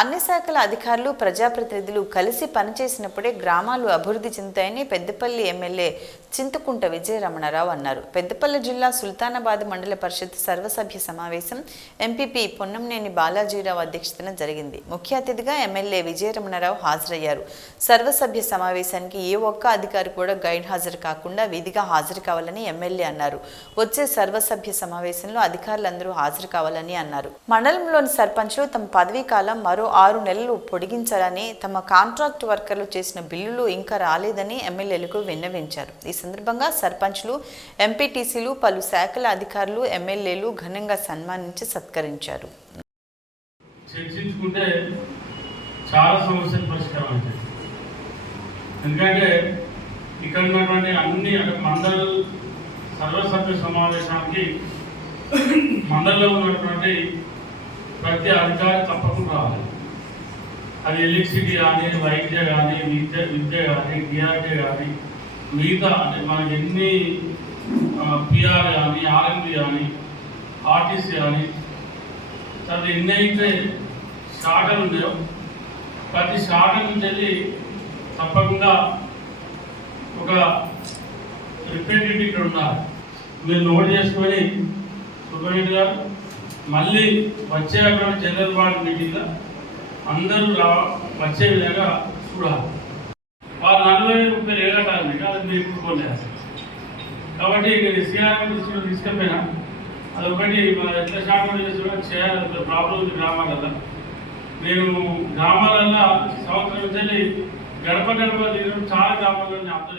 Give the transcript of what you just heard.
అన్ని శాఖల అధికారులు ప్రజాప్రతినిధులు కలిసి పనిచేసినప్పుడే గ్రామాలు అభివృద్ధి చెందుతాయని పెద్దపల్లి ఎమ్మెల్యే చింతకుంట విజయరమణారావు అన్నారు. పెద్దపల్లి జిల్లా సుల్తానాబాద్ మండల పరిషత్ సర్వసభ్య సమావేశం ఎంపీపీ పొన్నంనేని బాలాజీరావు అధ్యక్షతన జరిగింది. ముఖ్య అతిథిగా ఎమ్మెల్యే విజయరమణారావు హాజరయ్యారు. సర్వసభ్య సమావేశానికి ఏ ఒక్క అధికారి కూడా గైడ్ హాజరు కాకుండా విధిగా హాజరు కావాలని ఎమ్మెల్యే అన్నారు. వచ్చే సర్వసభ్య సమావేశంలో అధికారులందరూ హాజరు కావాలని అన్నారు. మండలంలోని సర్పంచ్లు తమ పదవీ కాలం మరో మరో ఆరు నెలలు పొడిగించాలని తమ కాంట్రాక్ట్ వర్కర్లు చేసిన బిల్లులు ఇంకా రాలేదని ఎమ్మెల్యేలకు విన్నవించారు. ఈ సందర్భంగా సర్పంచ్లు ఎంపీటీసీలు పలు శాఖల అధికారులు ఎమ్మెల్యేలు ఘనంగా సన్మానించి సత్కరించారు. చర్చించుకుంటే చాలా సమస్యలు పరిష్కారం అవుతాయి. ఎందుకంటే ఇక్కడ ఉన్నటువంటి అన్ని మండల సర్వసభ్య సమావేశానికి మండలంలో ఉన్నటువంటి ప్రతి అధికారి తప్పకుండా రావాలి. అది ఎలక్ట్రిసిటీ కానీ వైద్య కానీ విద్య విద్య కానీ డిఆర్టీ కానీ మిగతా అంటే మనకి ఎన్ని పిఆర్ కానీ ఆర్ఎండి కానీ ఆర్టీసీ కానీ తర్వాత ఎన్నైతే శాఖలు ఉన్నాయో ప్రతి శాఖ నుంచి వెళ్ళి తప్పకుండా ఒక రిప్రజెంటేటివ్ ఇక్కడ ఉన్నారు. మీరు నోట్ చేసుకొని సూపరింటెండెంట్ గారు మళ్ళీ వచ్చే అక్కడ జనరల్ వార్డ్ మీటింగ్లో అందరూ రా వచ్చే విధంగా చూడాలి. వారు నలభై ముప్పై ఏళ్ళటారు మీకు అది మీరు ఇప్పుడు పోలేదు కాబట్టి ఇక్కడ సిఆర్ఎం దృష్టిలో తీసుకెళ్ళిపోయినా అది ఒకటి మన ఎట్ల శాఖ చేసుకుని చేయాలి. ప్రాబ్లం ఉంది గ్రామాలలో నేను గ్రామాలలో సంవత్సరం నుంచి గడప గడప తిరగడం చాలా గ్రామాలలో నేను అర్థం